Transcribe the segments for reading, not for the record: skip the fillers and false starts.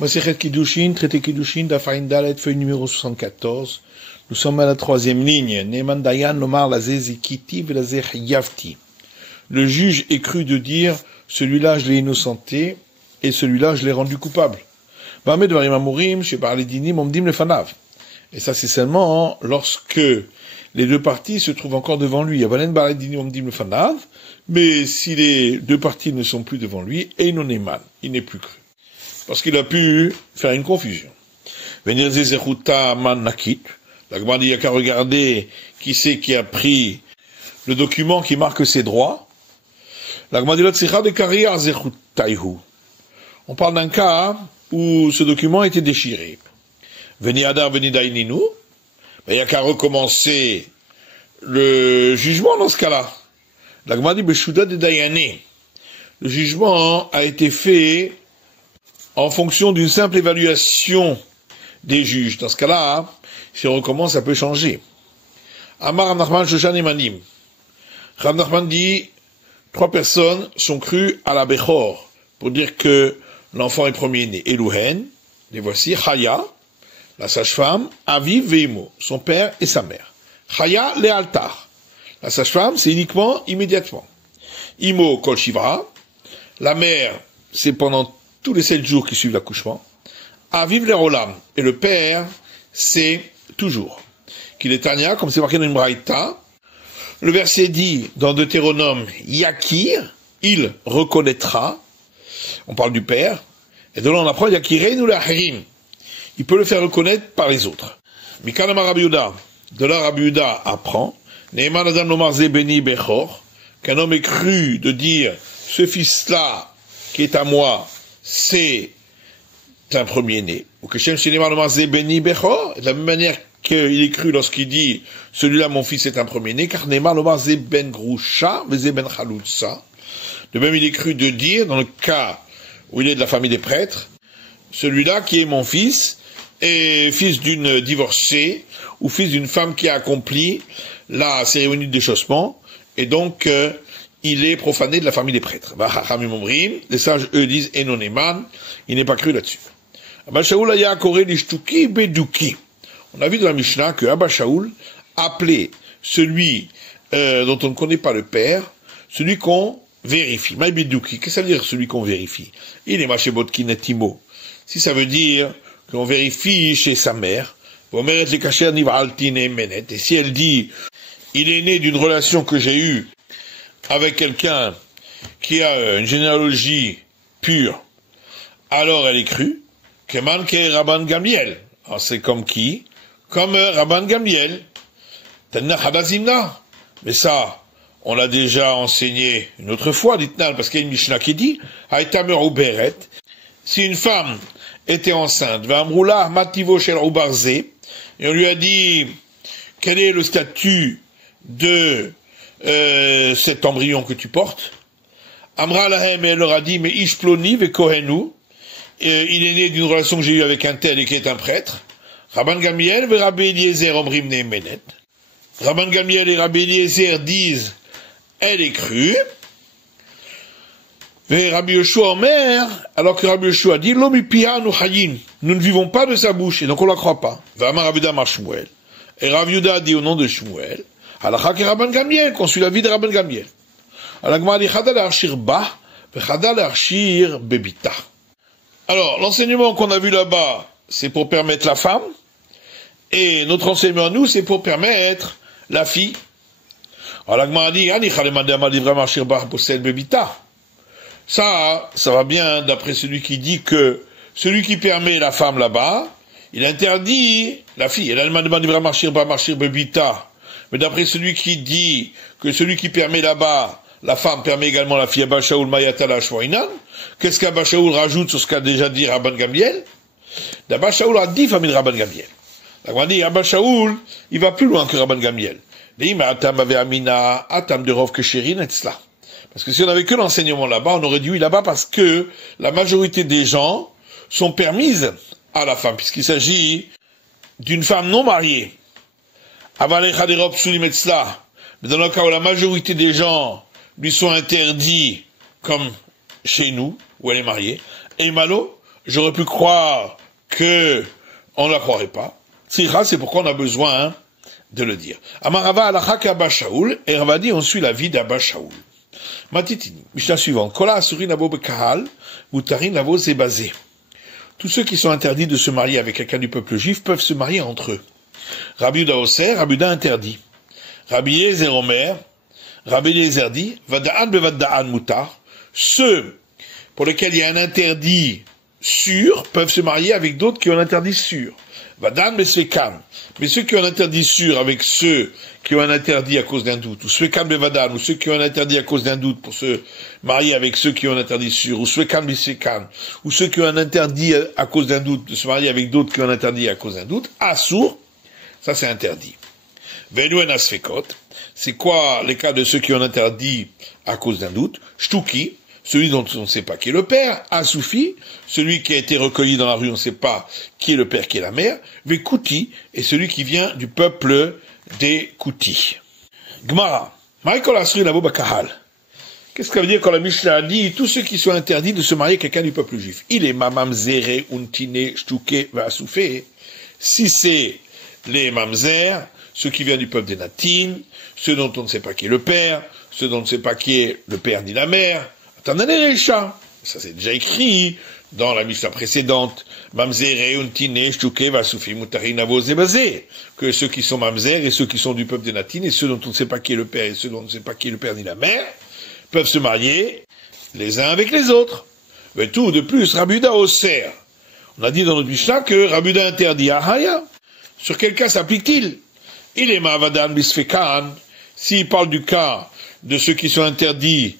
Masechet Kiddushin, traité Kiddushin, Dafarin Dalet, feuille numéro 74. Nous sommes à la troisième ligne. Neman Dayan Lomar Lazé Zikiti Velazé Yavti. Le juge est cru de dire, celui-là je l'ai innocenté, et celui-là je l'ai rendu coupable. Bamed Varim Amorim, chez Barledinim, Omdim Lefanav. Et ça c'est seulement lorsque les deux parties se trouvent encore devant lui. Avalen Barledinim, Omdim Lefanav. Mais si les deux parties ne sont plus devant lui, Einoneman, il n'est plus cru. Parce qu'il a pu faire une confusion. Venir Zezechuta Man Nakit. La Gemara dit, il n'y a qu'à regarder qui c'est qui a pris le document qui marque ses droits. La Gemara dit, l'Otzicha de Karia Zechutaihu. On parle d'un cas où ce document a été déchiré. Veni Adar Veni Daininu. Il n'y a qu'à recommencer le jugement dans ce cas-là. La Gemara dit, Beshuda de Dayane. Le jugement a été fait en fonction d'une simple évaluation des juges. Dans ce cas-là, si on recommence, ça peut changer. Amar Rav Nachman Shoshan Emanim. Rav Nachman dit, 3 personnes sont crues à la Bechor, pour dire que l'enfant est premier-né. Elouhen, les voici, Chaya, la sage-femme, Aviv Veimo, son père et sa mère. Chaya le altar. La sage-femme, c'est uniquement immédiatement. Imo Kol Shivra, la mère, c'est pendant tous les 7 jours qui suivent l'accouchement. Aviv le Rolam, et le père, c'est toujours. Qu'il est Tania, comme c'est marqué dans une braïta. Le verset dit, dans Deutéronome, Yakir, il reconnaîtra. On parle du père. Et de là, on apprend Yakirein ou Harim. Il peut le faire reconnaître par les autres. Mikanama Rabbi Yehuda. De là, Rabbi Yehuda apprend. Ne'eman Adam Lomar Ze Beni Bechor. Qu'un homme est cru de dire, ce fils-là, qui est à moi, c'est un premier-né. Ou que Shem Shinema Lomar Ze Beni Bechor. De la même manière qu'il est cru lorsqu'il dit, celui-là, mon fils, est un premier-né, car Ne'eman Lomar Ze Ben Grusha, Ze Ben Chalutza. De même, il est cru de dire, dans le cas où il est de la famille des prêtres, celui-là qui est mon fils, est fils d'une divorcée, ou fils d'une femme qui a accompli la cérémonie de déchaussement, et donc, il est profané de la famille des prêtres. Les sages, eux, disent, Enoneman, il n'est pas cru là-dessus. Abba Shaul aya koré l'ishtuki beduki. On a vu dans la Mishnah que Abba Shaul appelait celui dont on ne connaît pas le père, celui qu'on vérifie. Maïbiduki, qu'est-ce que ça veut dire celui qu'on vérifie? Il est machebotkin et timo. Si ça veut dire qu'on vérifie chez sa mère, et si elle dit, il est né d'une relation que j'ai eue avec quelqu'un qui a une généalogie pure, alors elle est crue, Keman ke Rabban Gamliel. Alors c'est comme qui? Comme Rabban Gamliel. Tanna Hadazimna. Mais ça, on l'a déjà enseigné une autre fois, dites-nous, parce qu'il y a une Mishnah qui dit, Haïtamer ou Beret, si une femme était enceinte, Vamroula Mativo Shel Ubarze, et on lui a dit, quel est le statut de cet embryon que tu portes? Amra Lahem, elle leur a dit, mais Ishploni ve Kohenu, il est né d'une relation que j'ai eue avec un tel et qui est un prêtre. Rabban Gamliel ve Rabbi Eliezer Omrim Nemenet. Rabban Gamliel et Rabbi Eliezer disent, elle est crue. Et Rabbi Yoshua Omer, alors que Rabbi Yoshua dit, l'homme pia nous hayim, nous ne vivons pas de sa bouche, et donc on la croit pas. Vama Rabbi Yuda mar Shmuel. Et Rabbi Yuda dit au nom de Shmuel, halakha ke Rabban Gamliel, qu'on suit la vie de Rabban Gamliel. Alagma dit chada l'archir ba, chada l'archir bebita. Alors, l'enseignement qu'on a vu là-bas, c'est pour permettre la femme, et notre enseignement à nous, c'est pour permettre la fille. Alors, l'agma dit, ani chalemande amalivra marchir ba possède bebita. Ça va bien d'après celui qui dit que celui qui permet la femme là-bas, il interdit la fille. Elle a demandé marchir bebita. Mais d'après celui qui dit que celui qui permet là-bas, la femme permet également la fille, Abba Shaul Mayatala Shwainan. Qu'est-ce qu'Abba Shaul rajoute sur ce qu'a déjà dit Rabban Gamliel? Abba Shaul a dit famille de Rabban Gamliel. On a dit Abba Shaul, il va plus loin que Rabban Gamliel. Parce que si on n'avait que l'enseignement là-bas, on aurait dit oui là-bas parce que la majorité des gens sont permises à la femme, puisqu'il s'agit d'une femme non mariée. Mais dans le cas où la majorité des gens lui sont interdits, comme chez nous, où elle est mariée, et malo, j'aurais pu croire que on ne la croirait pas. Tzricha, c'est pourquoi on a besoin de le dire. Amarava alachak Abba Shaul, et Rava dit, on suit la vie d'Abba Shaul. Matitini, Mishnah suivante. Kola asurin lavo bekahal, mutarin lavo zebazé. Tous ceux qui sont interdits de se marier avec quelqu'un du peuple juif peuvent se marier entre eux. Rabbi Yehuda Oser, Rabbi Yehuda interdit. Rabbi Yezer Omer, Rabbi Yezer dit, vada'an bevadda'an mutar. Ceux pour lesquels il y a un interdit sûr peuvent se marier avec d'autres qui ont un interdit sûr. Vadan besvekan. Mais ceux qui ont un interdit sûr avec ceux qui ont un interdit à cause d'un doute, ou svekan bevadan, ou ceux qui ont un interdit à cause d'un doute pour se marier avec ceux qui ont un interdit sûr, ou svekan besvekan, ou ceux qui ont un interdit à cause d'un doute de se marier avec d'autres qui ont un interdit à cause d'un doute, assour, ça c'est interdit. Ve'eluen asfekot, c'est quoi les cas de ceux qui ont un interdit à cause d'un doute? Shtuki, celui dont on ne sait pas qui est le père, Asoufi, celui qui a été recueilli dans la rue, on ne sait pas qui est le père, qui est la mère, Vekouti, et celui qui vient du peuple des Koutis. Gmara, Michael Asri Lavo Bakahal. Qu'est-ce que ça veut dire quand la Mishnah a dit tous ceux qui sont interdits de se marier avec quelqu'un du peuple juif? Il est mamamzere, untine, shtuke, vasoufé. Si c'est les mamzer, ceux qui viennent du peuple des Natines, ceux dont on ne sait pas qui est le père, ceux dont on ne sait pas qui est le père ni la mère, ça c'est déjà écrit dans la Mishnah précédente. Mamzer, untine, shtuke, vasoufé, mutarin, avo, zebazé. Que ceux qui sont mamzer et ceux qui sont du peuple des Natines et ceux dont on ne sait pas qui est le père et ceux dont on ne sait pas qui est le père ni la mère, peuvent se marier les uns avec les autres. Mais tout de plus, Rabbi Yehuda Oser. On a dit dans notre Mishnah que Rabbi Yehuda interdit Ahaya. Sur quel cas s'applique-t-il? Il est Ma'avadan Bisfekan. S'il parle du cas de ceux qui sont interdits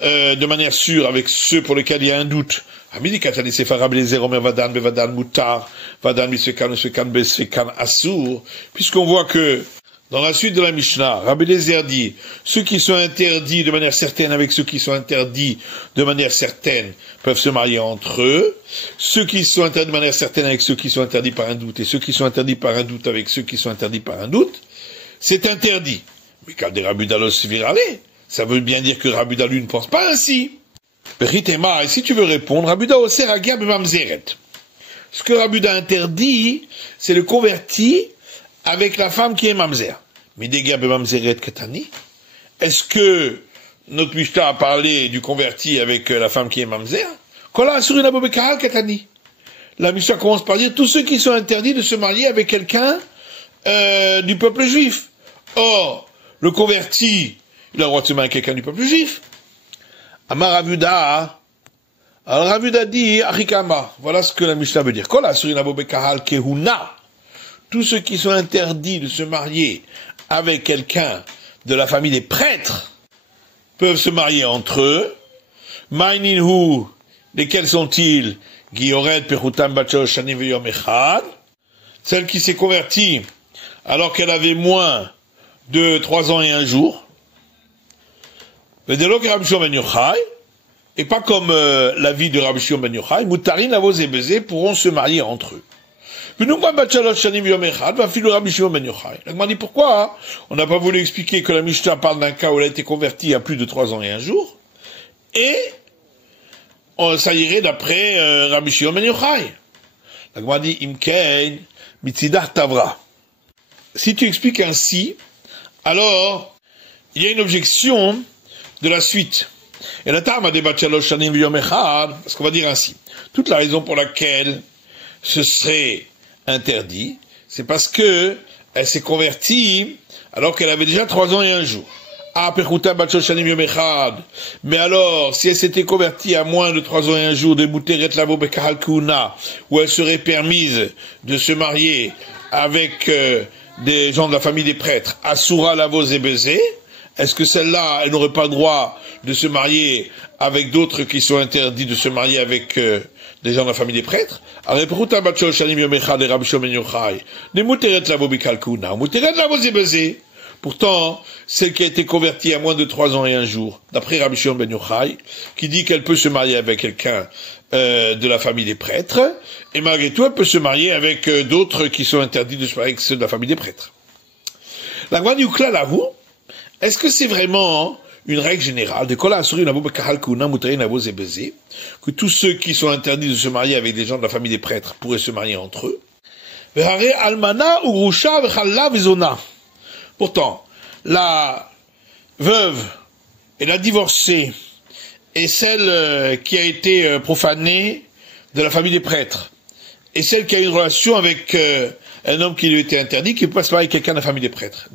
de manière sûre avec ceux pour lesquels il y a un doute. Amidi Katani Sefa Rabbi Lezer Omer Vadan Bevadan Mutar Vadan Bisfekan Bisfekan Bisfekan Assour. Puisqu'on voit que dans la suite de la Mishnah, Rabbi Lezer dit, ceux qui sont interdits de manière certaine avec ceux qui sont interdits de manière certaine peuvent se marier entre eux. Ceux qui sont interdits de manière certaine avec ceux qui sont interdits par un doute et ceux qui sont interdits par un doute avec ceux qui sont interdits par un doute, c'est interdit. Mais quand des Rabbi Dalos virale, ça veut bien dire que Rabbi Dalu ne pense pas ainsi. Beritema, et si tu veux répondre, Rabbi Da Oser Agab Mamzeret. Ce que Rabbi Da interdit, c'est le converti avec la femme qui est mamzer. Midegab mamzeret katani. Est-ce que notre Mishnah a parlé du converti avec la femme qui est mamzer? Kola asuri nabo bekahal katani. La Mishnah commence par dire tous ceux qui sont interdits de se marier avec quelqu'un du peuple juif. Or, le converti, il a le droit de se marier avec quelqu'un du peuple juif. Amar Ravuda. Alors Ravuda dit Achikama. Voilà ce que la Mishnah veut dire. Kola asuri nabo bekahal kehuna. Tous ceux qui sont interdits de se marier avec quelqu'un de la famille des prêtres peuvent se marier entre eux. Maininhu, lesquels sont-ils? Gioret Pechutam Bacho Shanim Veyom Echad. Celle qui s'est convertie alors qu'elle avait moins de 3 ans et 1 jour. Vedelok Rabbi Shimon ben Yochai, et pas comme la vie de Rabbi Shimon ben Yochai, Mutarin Avos et Bezé pourront se marier entre eux. La Gemara dit pourquoi on n'a pas voulu expliquer que la Mishnah parle d'un cas où elle a été convertie à plus de 3 ans et 1 jour, et ça irait d'après Rabbi Shimon ben Yochai. La Gemara dit Imkein mitzidah tavra. Si tu expliques ainsi, alors il y a une objection de la suite. Et la Tama débat Shalosh Shanim V'Yom Echad, parce qu'on va dire ainsi. Toute la raison pour laquelle ce serait interdit, c'est parce que elle s'est convertie alors qu'elle avait déjà 3 ans et 1 jour. Mais alors, si elle s'était convertie à moins de 3 ans et 1 jour, de Muteret Lavo Bekahal Kuna, où elle serait permise de se marier avec des gens de la famille des prêtres, Asura Lavo Zebezé, est-ce que celle-là, elle n'aurait pas le droit de se marier avec d'autres qui sont interdits de se marier avec des gens de la famille des prêtres? Pourtant, celle qui a été convertie à moins de 3 ans et 1 jour, d'après Rabbi Shimon ben Yochai, qui dit qu'elle peut se marier avec quelqu'un de la famille des prêtres, et malgré tout, elle peut se marier avec d'autres qui sont interdits de se marier avec ceux de la famille des prêtres. La Gemara dit Ukla lahu. Est-ce que c'est vraiment une règle générale, que tous ceux qui sont interdits de se marier avec des gens de la famille des prêtres pourraient se marier entre eux. Pourtant, la veuve et la divorcée et celle qui a été profanée de la famille des prêtres et celle qui a une relation avec un homme qui lui était interdit, qui peut pas se marier avec quelqu'un de la famille des prêtres.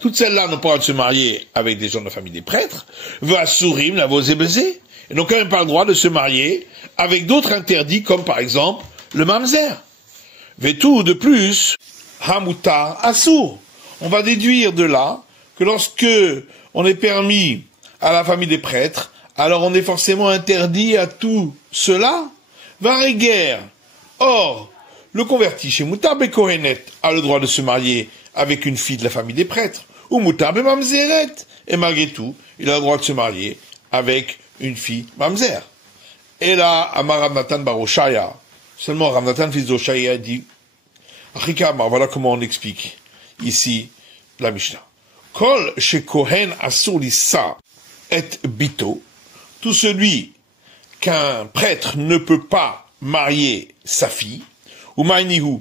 Toutes celles-là n'ont pas le droit de se marier avec des gens de la famille des prêtres. Et donc, elles n'ont pas le droit de se marier avec d'autres interdits, comme par exemple le mamzer. Vetou, de plus, hamutar assour. On va déduire de là que lorsque on est permis à la famille des prêtres, alors on est forcément interdit à tout cela. Vareguer. Or, le converti chez Moutar Bekohenet a le droit de se marier avec une fille de la famille des prêtres. Ou Moutar Mamzeret. Et malgré tout, il a le droit de se marier avec une fille mamzer. Et là, Amar Rav Natan bar Oshaya. Seulement Rav Natan, fils d'Oshaya, dit, Achikama, voilà comment on explique ici la Mishnah. Kol she Kohen asur lissa et bito. Tout celui qu'un prêtre ne peut pas marier sa fille, ou maïnihu,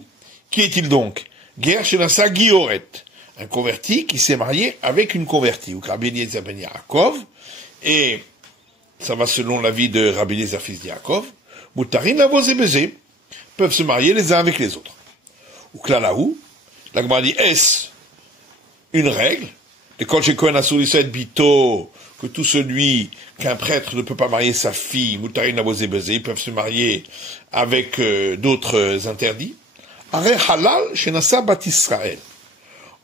qui est-il donc? Ger shenasa gioret, un converti qui s'est marié avec une convertie, ou Rabbi Eliezer ben Yaakov, et ça va selon l'avis de Rabbi Eliezer fils de Yaakov, Moutarin lavo zebeze, peuvent se marier les uns avec les autres. Ou klalaou, la Gemara dit, est-ce une règle? De kol shekohen asur lissa et bito, que tout celui qu'un prêtre ne peut pas marier sa fille, Moutarin lavo zebeze, ils peuvent se marier avec d'autres interdits. Are halal shenasa bat Israël.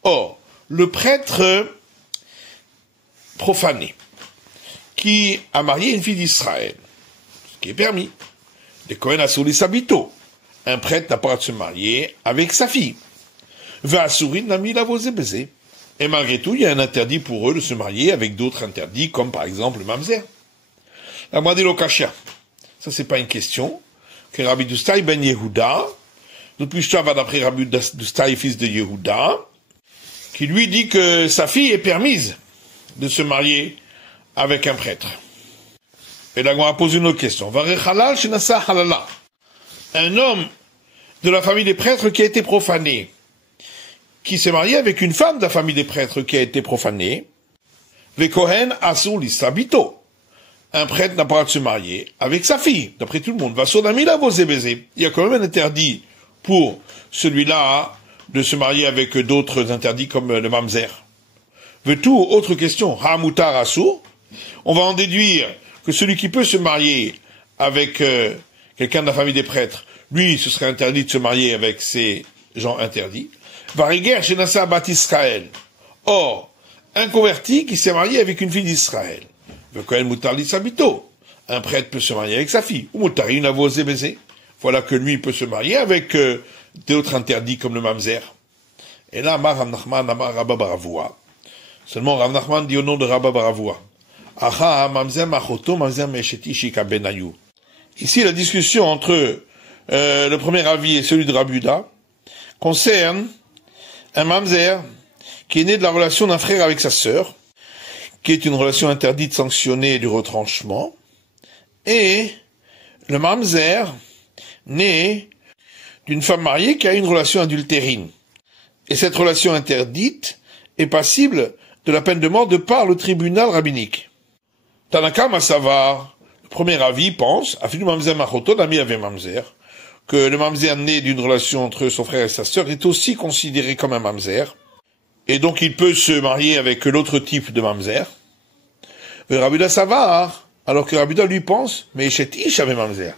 Or, le prêtre profané, qui a marié une fille d'Israël, ce qui est permis, de Kohen asur lissa bito, un prêtre n'a pas de se marier avec sa fille. Ve'asurin nami lavo zebeze. Et malgré tout, il y a un interdit pour eux de se marier avec d'autres interdits, comme par exemple le mamzer. La Gemara dit l'okashia. Ça, c'est pas une question. Que Rabbi Dustai ben Yehuda, notre Mishnah va d'après Rabbi Dustai, fils de Yehuda, qui lui dit que sa fille est permise de se marier avec un prêtre. Et là, on va poser une autre question. Un homme de la famille des prêtres qui a été profané, qui s'est marié avec une femme de la famille des prêtres qui a été profanée, le Kohen asur lissa bito. Un prêtre n'a pas le droit de se marier avec sa fille, d'après tout le monde. Il y a quand même un interdit pour celui-là de se marier avec d'autres interdits comme le mamzer. Veux-tout, autre question, hamutar asur, on va en déduire que celui qui peut se marier avec quelqu'un de la famille des prêtres, lui, ce serait interdit de se marier avec ces gens interdits. Variger shenasa bat Israël. Or, un converti qui s'est marié avec une fille d'Israël. Un prêtre peut se marier avec sa fille. Ou Moutarin lavo zebeze. Voilà que lui peut se marier avec d'autres interdits comme le mamzer. Et là, Amar Rav Nachman, Amar Rabba bar Avua. Seulement, Rav Nachman dit au nom de Rabba bar Avua. Acha mamzer machoto mamzer mesheti shika benayu. Ici, la discussion entre le premier avis et celui de Rabbi Yuda concerne un mamzer qui est né de la relation d'un frère avec sa sœur, qui est une relation interdite, sanctionnée du retranchement, et le mamzer né d'une femme mariée qui a une relation adultérine. Et cette relation interdite est passible de la peine de mort de par le tribunal rabbinique. Tanaka Masavar, le premier avis, pense, Afilu mamzer machoto, l'ami avait mamzer, que le mamzer né d'une relation entre son frère et sa sœur est aussi considéré comme un mamzer, et donc il peut se marier avec l'autre type de mamzer. Mais Rabbi Yuda Savar, alors que Rabbi Yuda lui pense, mais chez Ish avait mamzer.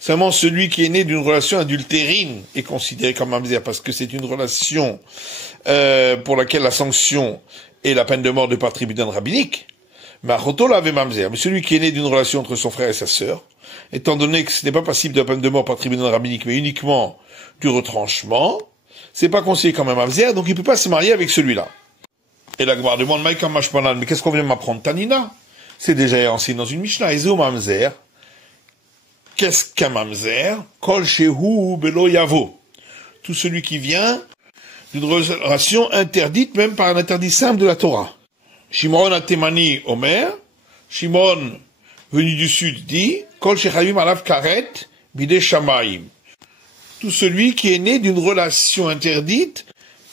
Seulement celui qui est né d'une relation adultérine est considéré comme mamzer, parce que c'est une relation pour laquelle la sanction est la peine de mort de par tribunal rabbinique. Mais Achoto l'avait mamzer. Mais celui qui est né d'une relation entre son frère et sa sœur, étant donné que ce n'est pas passible de la peine de mort par tribunal rabbinique, mais uniquement du retranchement, c'est pas considéré comme un mamzer, donc il peut pas se marier avec celui-là. Et la Gemara demande, Maïka Mashmanan, mais qu'est-ce qu'on vient m'apprendre? Tanina? C'est déjà enseigné dans une Mishnah. Ezeo mamzer. Qu'est-ce qu'un mamzer? Kol shehu belo yavo. Tout celui qui vient d'une relation interdite, même par un interdit simple de la Torah. Shimon Atemani Omer, Shimon venu du sud dit, Kol Shechavim Alav Karet Bide Shamayim. Tout celui qui est né d'une relation interdite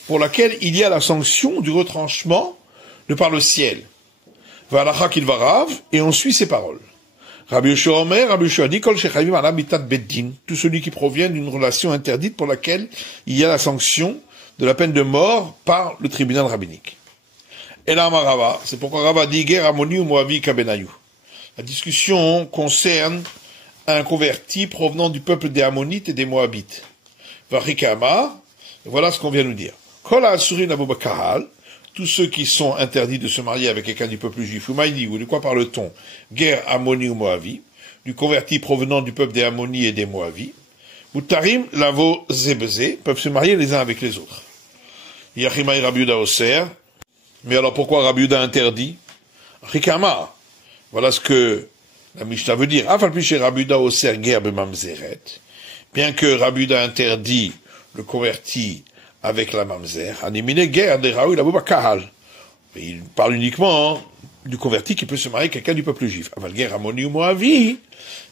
pour laquelle il y a la sanction du retranchement de par le ciel. V'alacha kilvarav, et on suit ses paroles. Rabbi Yoshua Omer, Rabbi Yoshua dit, Kol Shechavim Alav Mitat Beddin. Tout celui qui provient d'une relation interdite pour laquelle il y a la sanction de la peine de mort par le tribunal rabbinique. Et là, Rava, c'est pourquoi Rava dit Ger Amoni ou Moavi Kabenayu. La discussion concerne un converti provenant du peuple des Ammonites et des Moabites. Vachikama, voilà ce qu'on vient nous dire. Kol Asurin Abu Bakahal, tous ceux qui sont interdits de se marier avec quelqu'un du peuple juif, ou Maïdi, ou de quoi parle-t-on? Ger Amoni ou Moavi, du converti provenant du peuple des Ammonites et des Moavi. Mutarim Lavo Zebeze, peuvent se marier les uns avec les autres. Yachimai Rabbi Yehuda Oser. Mais alors pourquoi Rabbi Yehuda interdit? Rikama. Voilà ce que la Mishnah veut dire. Afalpi Rabbi Yehuda Oser ger b'mamzeret. Bien que Rabbi Yehuda interdit le converti avec la mamzer, animine ger de Raoul Abou Bakahal. Mais il parle uniquement du converti qui peut se marier avec quelqu'un du peuple juif. Aval ger Amoni ou Moavi.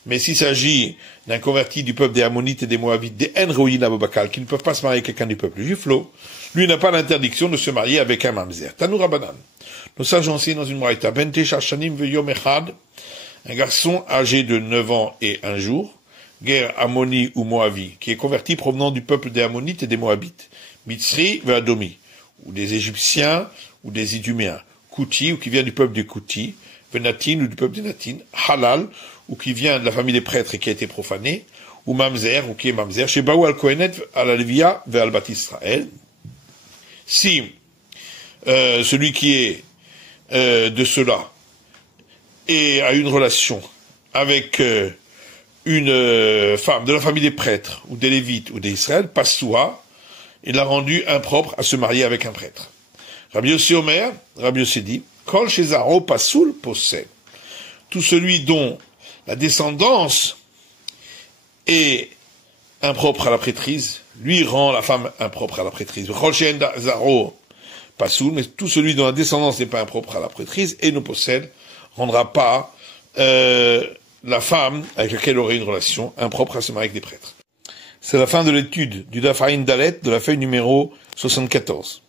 Mais s'il s'agit d'un converti du peuple des Ammonites et des Moabites, des En Roïn Abou Bakal, qui ne peuvent pas se marier avec quelqu'un du peuple juif, lui n'a pas l'interdiction de se marier avec un mamzer. Tanou Rabbanan. Nos sages enseignent dans une braïta. Ben Tesha Shanim Veyom Echad, un garçon âgé de 9 ans et 1 jour, Ger Ammoni ou Moavi, qui est converti provenant du peuple des Ammonites et des Moabites, Mitzri Ve'adomi, ou des Égyptiens ou des Iduméens, Kouti, ou qui vient du peuple des Kouti, Venatin, ou du peuple des Natin, Halal, ou qui vient de la famille des prêtres et qui a été profané, ou Mamzer, ou qui est Mamzer, chez Baou al-Kohenet, al-Alvia, ve'al Bat Israël. Si celui qui est de cela et a une relation avec une femme de la famille des prêtres, ou des Lévites, ou des Israël, Passoua, il l'a rendu impropre à se marier avec un prêtre. Rabbi Yossi Omer, Rabbi Yossi dit, Kol Shezaro Pasoul possède. Tout celui dont la descendance est impropre à la prêtrise, lui rend la femme impropre à la prêtrise. Kol Shezaro Pasoul, mais tout celui dont la descendance n'est pas impropre à la prêtrise et ne possède, rendra pas la femme avec laquelle il aurait une relation impropre à se marier avec des prêtres. C'est la fin de l'étude du Daf Ayin Dalet de la feuille numéro 74.